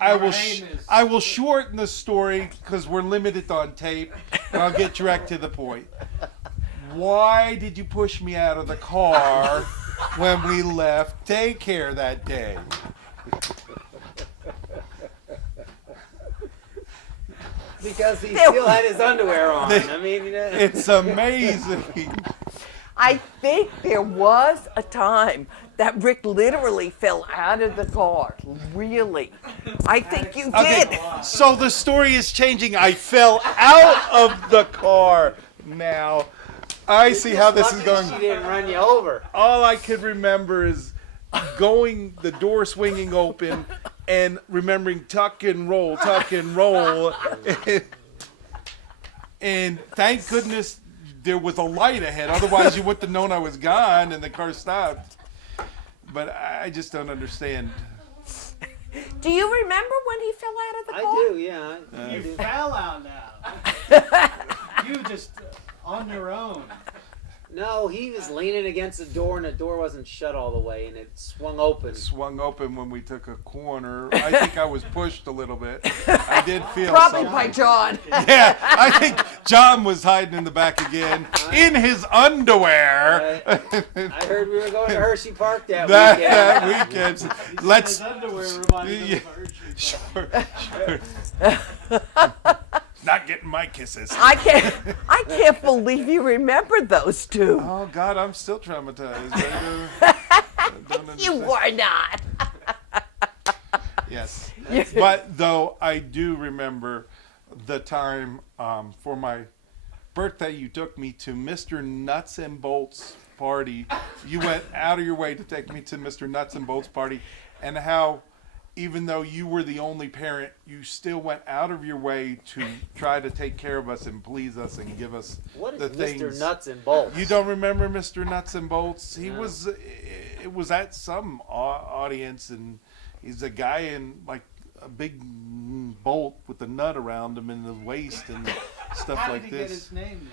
I will name is- I will shorten the story because we're limited on tape, and I'll get direct to the point. Why did you push me out of the car when we left daycare that day? Because he still had his underwear on. I mean, It's amazing. I think there was a time that Rick literally fell out of the car. Really. I think you did. Okay, so the story is changing. I fell out of the car now. I see how this is going. She didn't run you over. All I could remember is the door swinging open, and remembering tuck and roll. And thank goodness there was a light ahead. Otherwise, you wouldn't have known I was gone and the car stopped. But I just don't understand. Do you remember when he fell out of the car? I do, yeah. I You do. fell out now. You just on your own. No, he was leaning against the door, and the door wasn't shut all the way, and it swung open. Swung open when we took a corner. I think I was pushed a little bit. I did feel Probably something. by John. Yeah, I think John was hiding in the back again in his underwear. I heard we were going to Hershey Park that that weekend. weekend. Let's. His underwear reminded him of Hershey. Sure. Not getting my kisses. I can't believe you remember those two. Oh God, I'm still traumatized. I don't You understand. were not. Yes, but though I do remember the time for my birthday, you took me to Mr. Nuts and Bolts party. You went out of your way to take me to Mr. Nuts and Bolts party, and how even though you were the only parent, you still went out of your way to try to take care of us and please us and give us What is the Mr. things. Nuts and Bolts? You don't remember Mr. Nuts and Bolts? He No. was. It was at some audience, and he's a guy in like a big bolt with a nut around him in the waist and stuff How like did he get this. his name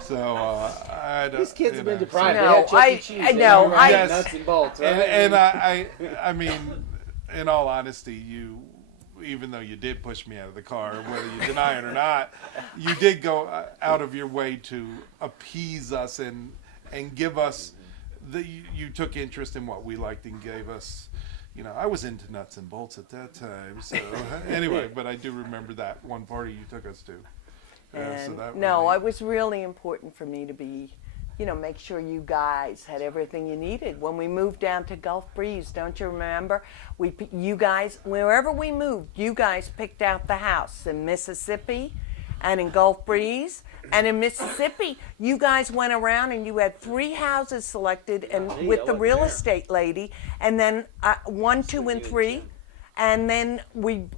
So I don't. These kids you have been know, deprived. No, They had Chuck I- E. Cheese. I They know, don't I- have Nuts and Bolts, right? And I mean, in all honesty, you, even though you did push me out of the car, whether you deny it or not, you did go out of your way to appease us and give us you took interest in what we liked and gave us. You know, I was into Nuts and Bolts at that time. So anyway, but I do remember that one party you took us to. So And that no, was it was really important for me to be, make sure you guys had everything you needed. When we moved down to Gulf Breeze, don't you remember? You guys, wherever we moved, you guys picked out the house in Mississippi and in Gulf Breeze. And in Mississippi, you guys went around and you had 3 houses selected and me, with I the wasn't real there. estate lady, and then 1, 2, and 3. And then we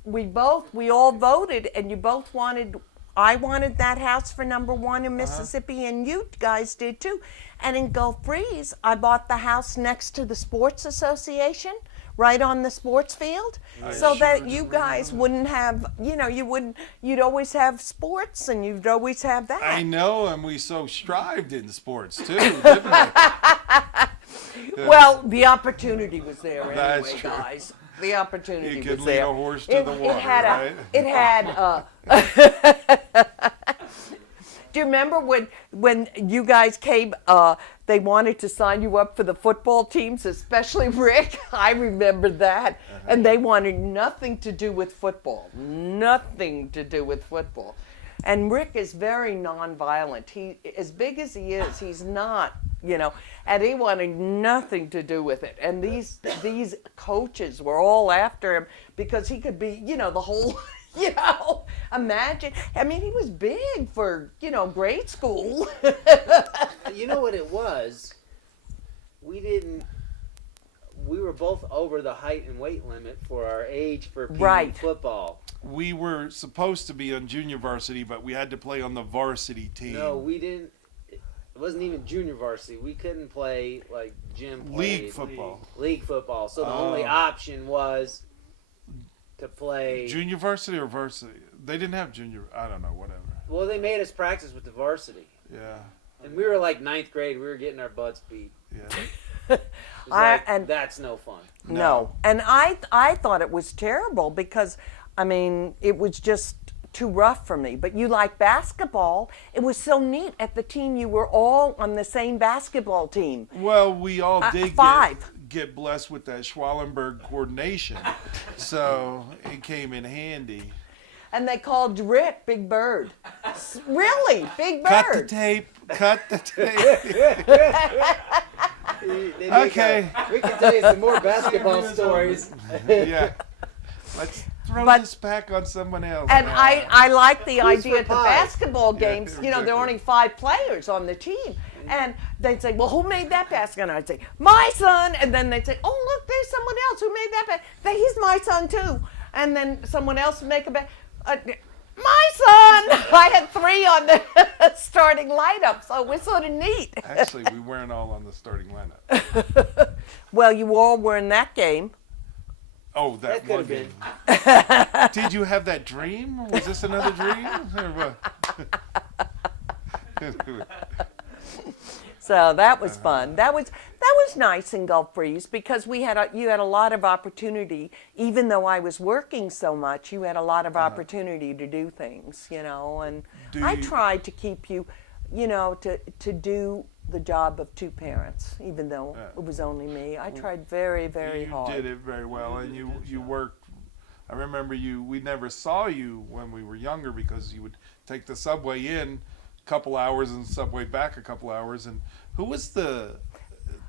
all voted, and you both wanted. I wanted that house for number 1 in Mississippi, and you guys did too. And in Gulf Breeze, I bought the house next to the Sports Association, right on the sports field, so that you guys wouldn't have, you'd always have sports, and you'd always have that. I know, and we so strived in sports too, didn't we? Well, the opportunity was there That's anyway, true. guys. The opportunity You could was lead there. a horse to the water, right? It had. Do you remember when you guys came? They wanted to sign you up for the football teams, especially Rick. I remember that, and they wanted nothing to do with football. Nothing to do with football. And Rick is very nonviolent. He, as big as he is, he's not. And he wanted nothing to do with it. And these coaches were all after him because he could be, the whole, imagine. I mean, he was big for, grade school. You know what it was? We were both over the height and weight limit for our age for PE Right. football. We were supposed to be on junior varsity, but we had to play on the varsity team. No, we didn't. It wasn't even junior varsity. We couldn't play like Jim played. League football. League football. So the Oh. only option was to play. Junior varsity or varsity? They didn't have junior. I don't know. Whatever. Well, they made us practice with the varsity, Yeah. and we were like 9th grade. We were getting our butts beat. Yeah. It was like, and- that's no fun. No. And I thought it was terrible because, it was just too rough for me. But you like basketball. It was so neat at the team. You were all on the same basketball team. Well, we all did 5. get blessed with that Schwallenberg coordination, so it came in handy. And they called Rick Big Bird. Really, Big Cut the Bird. tape. Cut the tape. Okay. We can tell you some more basketball stories. Yeah. Let's throw But- this back on someone else. And now. I like the Who's idea for at the pies? basketball games, Yeah, there are exactly. only 5 players on the team. And they'd say, well, who made that basket? And I'd say, my son. And then they'd say, oh, look, there's someone else who made that basket. He's my son, too. And then someone else would make a basket. My son! I had 3 on the starting lineup, so it was sort of neat. Actually, we weren't all on the starting lineup. Well, you all were in that game. Oh, that That one could have game. Did you have that dream? Was this another dream? Or what? So that was fun. That was nice in Gulf Breeze because you had a lot of opportunity. Even though I was working so much, you had a lot of opportunity to do things, And Do I you- tried to keep you, to do the job of 2 parents, even though it was only me. I tried very, very hard. You did it very well, and you worked. I remember we never saw you when we were younger because you would take the subway in a couple hours and subway back a couple hours. And who was the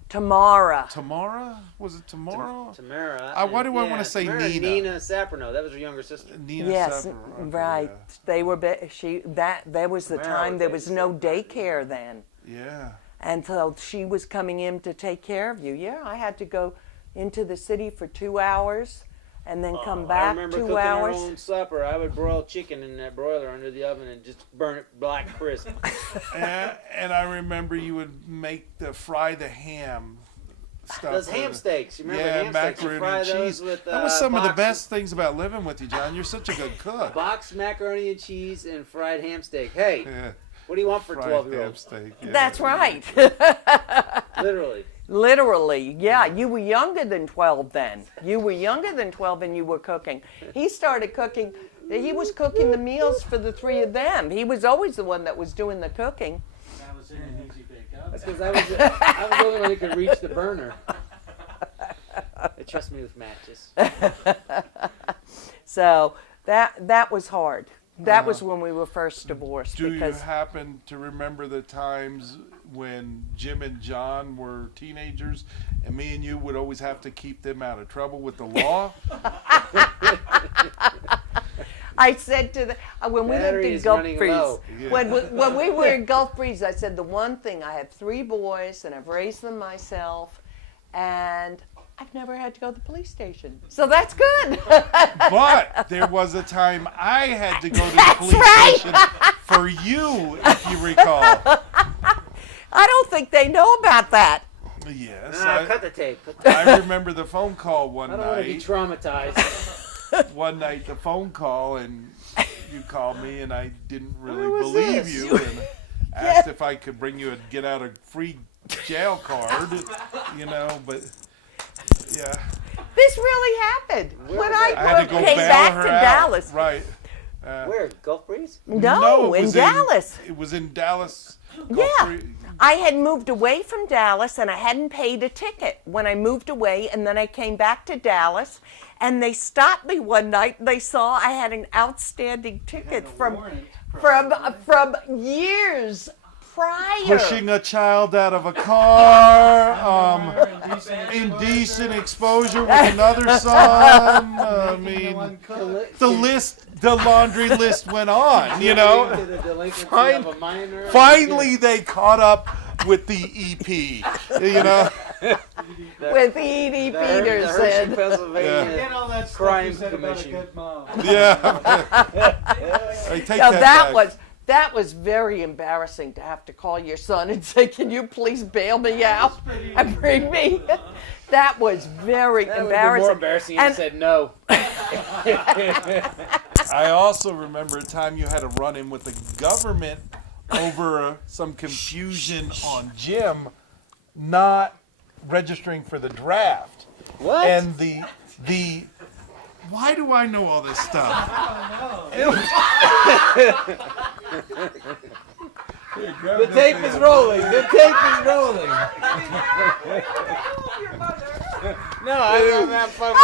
Tamara. Tamara? Was it Tamara? Tamara. Why do I wanna say Tamara and Nina? Nina Saperno. That was her younger sister. Nina Yes, Sapper. Okay, right. They were. There was the Tamara time was there was no daycare then. Yeah. And so she was coming in to take care of you. Yeah, I had to go into the city for 2 hours and then come I back remember 2 cooking our hours. own supper. I would broil chicken in that broiler under the oven and just burn it black crisp. And I remember you would fry the ham stuff. Those ham steaks. You remember Yeah, ham steaks? You macaroni fry and those cheese. with That was some of the boxed- best things about living with you, John. You're such a good cook. boxed macaroni and cheese and fried ham steak. Hey, Yeah. what do you want for Fried 12-year-olds? ham steak. Yeah. That's right. Literally. Literally, yeah. You were younger than 12 then. You were younger than 12 and you were cooking. He started cooking. He was cooking the meals for the 3 of them. He was always the one that was doing the cooking. That was in an easy bake oven. That's because I was the only one who could reach the burner. They trust me with matches. So that was hard. That was when we were first divorced. Do you because happen to remember the times when Jim and John were teenagers and me and you would always have to keep them out of trouble with the law? I said to when we lived Battery in is Gulf running Breeze, low. Yeah. when we were in Gulf Breeze, I said the one thing, I have 3 boys and I've raised them myself, and I've never had to go to the police station. So that's good. But there was a time I had to go to the That's police right. station for you, if you recall. I don't think they know about that. Yes. Cut the tape. Cut the I remember the phone call one I don't want to be night. traumatized. One night, the phone call, and you called me, and I didn't really Where was believe this? you, and asked if I could bring you a get out of free jail card, but yeah. This really happened. Where When was I, that? I had to go came bail back her to out. Dallas. Right. Where? Gulf Breeze? No, it in was Dallas. It was in Dallas. Yeah. Gulf I had moved away from Dallas and I hadn't paid a ticket when I moved away, and then I came back to Dallas and they stopped me one night and they saw I had an outstanding ticket from years prior. Pushing a child out of a car, indecent exposure with another son. I mean, the laundry list went on, To the delinquency Fine. of a minor. Finally, they caught up with the EP, With Edie The Hershey, Petersen. Pennsylvania. Get all that stuff Crime you said about a commission. good mom. Yeah. Hey, take Now, that back. that was very embarrassing to have to call your son and say, "Can you please bail me out and bring me?" That was very That would have been embarrassing. more embarrassing if And- you said no. I also remember a time you had a run-in with the government over some confusion on Jim not registering for the draft. What? And the why do I know all this stuff? The tape is rolling. The tape is rolling. No, I'm having fun.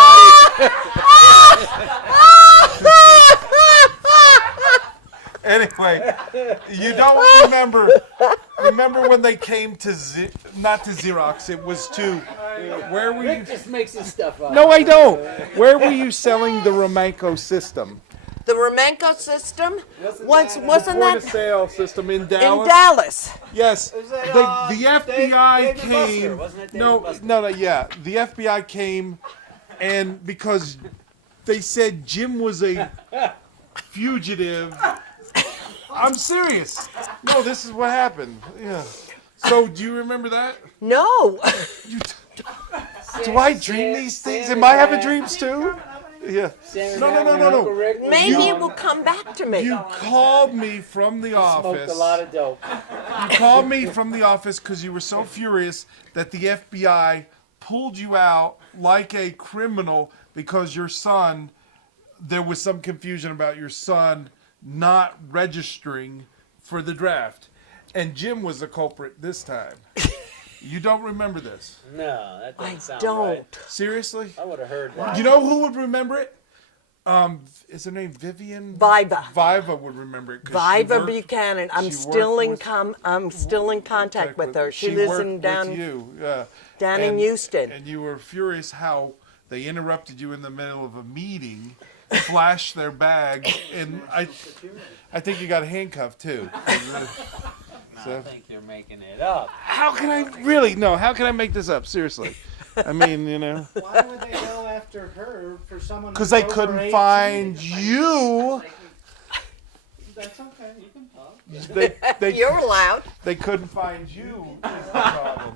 Anyway, you don't remember when they came to not to Xerox, it was to, where were you? Rick just makes his stuff up. No, I don't. Where were you selling the Romanco system? The Romanco system wasn't Point that of sale system in in Dallas? Dallas? Yes. Was that, The FBI Dave and came. Buster? Wasn't it Dave No, and Buster? no, yeah. The FBI came, and because they said Jim was a fugitive. I'm serious. No, this is what happened. Yeah. So, do you remember that? No. You do I dream these things? Am I having dreams too? Yeah. No. Maybe it will come back to me. You called me from the Smoked office. a lot of dope. You called me from the office because you were so furious that the FBI pulled you out like a criminal because your son, there was some confusion about your son not registering for the draft. And Jim was the culprit this time. You don't remember this? No, that doesn't I sound don't. right. Seriously? I would have heard that. You know who would remember it? Is her name Vivian? Viva. Viva would remember it. 'cause she Viva worked- Buchanan. I'm she still worked in with- I'm still in contact with her. She lives worked in with down you. Yeah. down in And- Houston. And you were furious how they interrupted you in the middle of a meeting, flashed their bag, and I think you got handcuffed too. I think you're making it up. How can I really? No, how can I make this up? Seriously. I mean, you know. Why would they go after her for someone? Because who's they over couldn't 18? find you. That's okay. You can talk. You're allowed. They couldn't find you. Is the problem.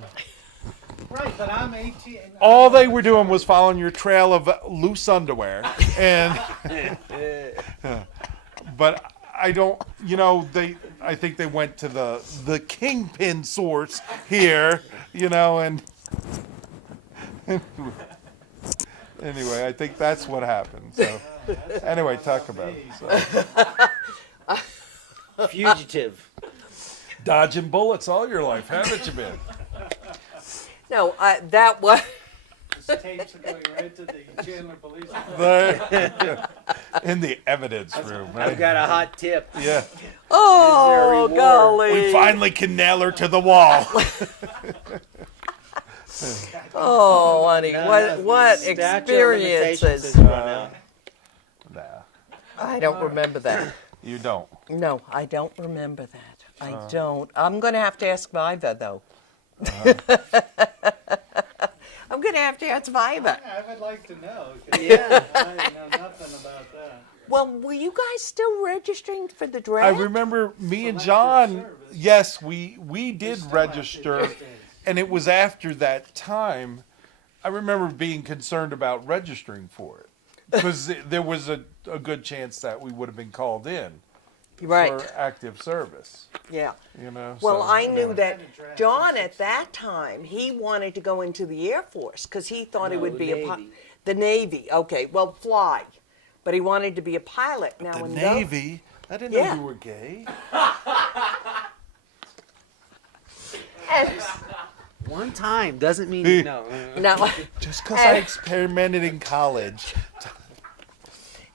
Right, but I'm 18. All they were doing was following your trail of loose underwear, and but I don't. You know, I think they went to the kingpin source here. You know, and anyway, I think that's what happened. So anyway, talk about it. So. Fugitive. Dodging bullets all your life, haven't you been? No, that was. This tapes are going right to the Chandler Police Department. There- in the evidence room, I've right? got a hot tip. Yeah. Oh, reward? golly. We finally can nail her to the wall. Oh, honey, what Statute of limitations experiences. has run out. Nah, I don't remember that. you don't. No, I don't remember that. I don't. I'm going to have to ask Viva, though. I'm going to have to ask Viva. I would like to know. 'Cause Yeah. I know nothing about that. Well, were you guys still registering for the I draft? remember me and Selective John. service. Yes, we did Still register, active these days. and it was after that time. I remember being concerned about registering for it because there was a good chance that we would have been called in Right. for active service. Yeah. You know. Well, so, I knew yeah. that John at that time, he wanted to go into the Air Force because he thought it No, would be Navy. the Navy. Okay, well, fly. But he wanted to be a pilot. Now, The in Navy. I didn't Yeah. know you were gay. One time doesn't mean no. No, Just because I experimented in college.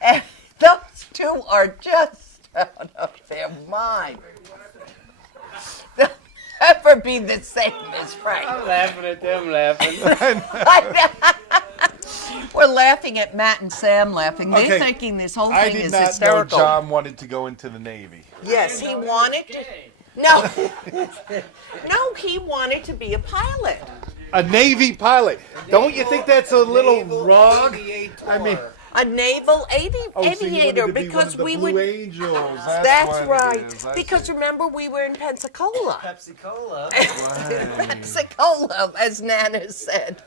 and those two are just out of their mind. They'll never be the same as Frank. I'm laughing at them laughing. We're laughing at Matt and Sam laughing. They're Okay. thinking this whole I thing did is not know hysterical. John wanted to go into the Navy. Yes, he wanted to. No, no, he wanted to be a pilot. A Navy pilot. Don't you think that's a little Naval wrong? aviator. I mean, A naval so you wanted aviator to be one because of the we Blue would. Angels. That's what it right. is. I Because see. remember, we were in Pensacola. Pepsi Cola. Right. Pensacola, as Nana said.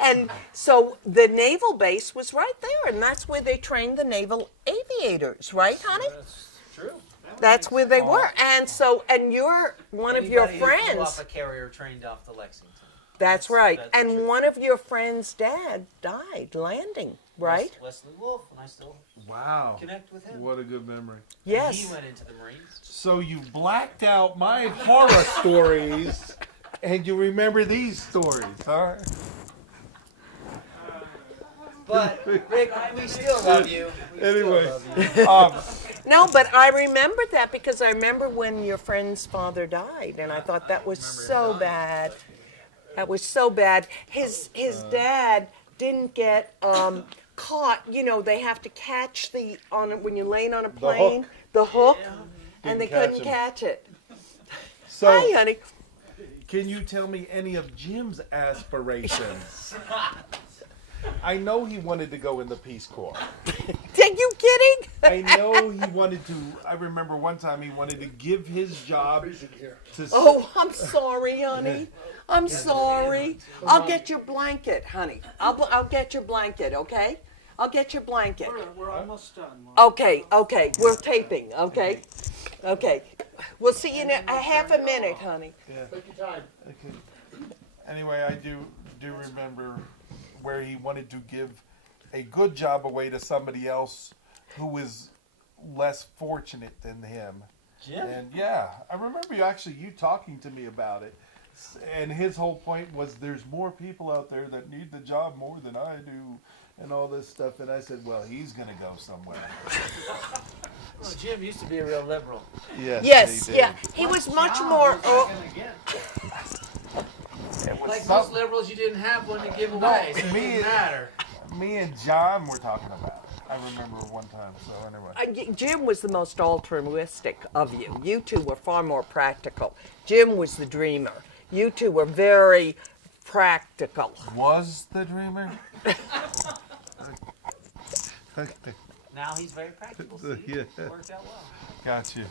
And so the naval base was right there, and that's where they trained the naval aviators, right, honey? That's true. That's where they were. And so, and you're one of your Anybody who flew friends. off a carrier trained off the Lexington. That's right. That's And true. one of your friends' dad died landing, right? Wesley Wolf, and I still Wow. connect with him. What a good memory. He Yes. went into the Marines. So you blacked out my horror stories, and you remember these stories, huh? But Rick, we still love you. We Anyway. still love you. No, but I remember that because I remember when your friend's father died, and I thought that was so bad. That was so bad. His dad didn't get caught. You know, they have to catch when you're laying on a plane, the hook, and they couldn't catch it. So, Hi, honey. can you tell me any of Jim's aspirations? I know he wanted to go in the Peace Corps. Are you kidding? I know he wanted to. I remember one time he wanted to give his job to. Oh, I'm sorry, honey. I'm sorry. I'll get your blanket, honey. I'll get your blanket, okay? I'll get your blanket. We're almost done. Mom. Okay. We're taping, okay? Okay. We'll see you in a half a minute, honey. Yeah. Take your time. Okay. Anyway, I do remember where he wanted to give a good job away to somebody else who was less fortunate than him. Jim? And yeah, I remember you talking to me about it. And his whole point was there's more people out there that need the job more than I do and all this stuff. And I said, well, he's going to go somewhere. Well, Jim used to be a real liberal. Yes, yeah. He was much more. Like most liberals, you didn't have one to give away, so it didn't matter. Me and John were talking about it. I remember one time. So anyway. Jim was the most altruistic of you. You two were far more practical. Jim was the dreamer. You two were very practical. Was the dreamer? Now he's very practical. See? Yeah. Worked out well. Got you.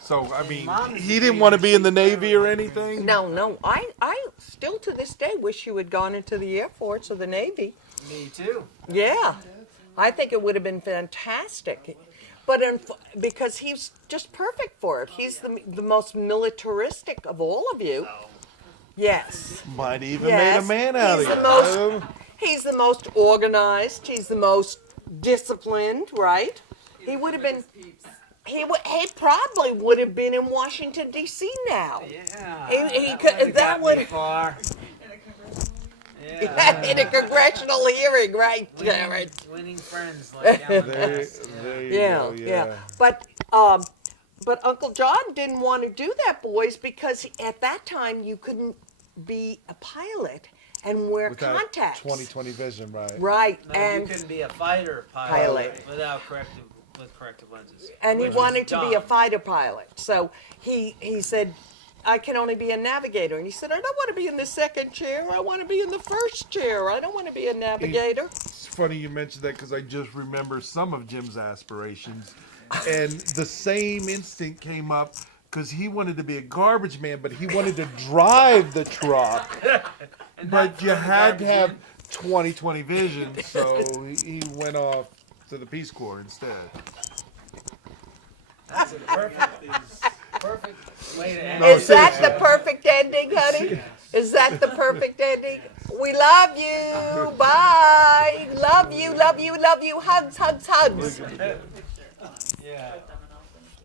So, I mean, Mom's he didn't want to be in the Navy or anything? No. I still to this day wish you had gone into the Air Force or the Navy. Me too. Yeah. I think it would have been fantastic. But because he's just perfect for it. He's the most militaristic of all of you. Yes. Might even Yes. made a man out He's of the you. most- He's the most organized. He's the most disciplined, right? He would have been. He probably would have been in Washington D.C. now. Yeah. He that could- would've that got me would- far. Yeah. In a congressional hearing, right, Jared? Winning friends like Alan There West. you Yeah, go, yeah. But Uncle John didn't want to do that, boys, because at that time you couldn't be a pilot and wear Without contacts. 20/20 vision, right? Right, No, you and couldn't be a fighter Pilot. without corrective lenses. he which was wanted to be a dumb. fighter pilot. So he said, I can only be a navigator. And he said, I don't want to be in the second chair. I want to be in the first chair. I don't want to be a navigator. It's funny you mentioned that because I just remember some of Jim's aspirations. And the same instinct came up because he wanted to be a garbage man, but he wanted to drive the truck. But you had to have 20/20 vision, so he went off to the Peace Corps instead. That's a perfect way to end No, it. Is that the perfect ending, honey? Is that the perfect ending? We love you. Bye. Love you, love you, love you. Hugs, hugs, hugs. Yeah.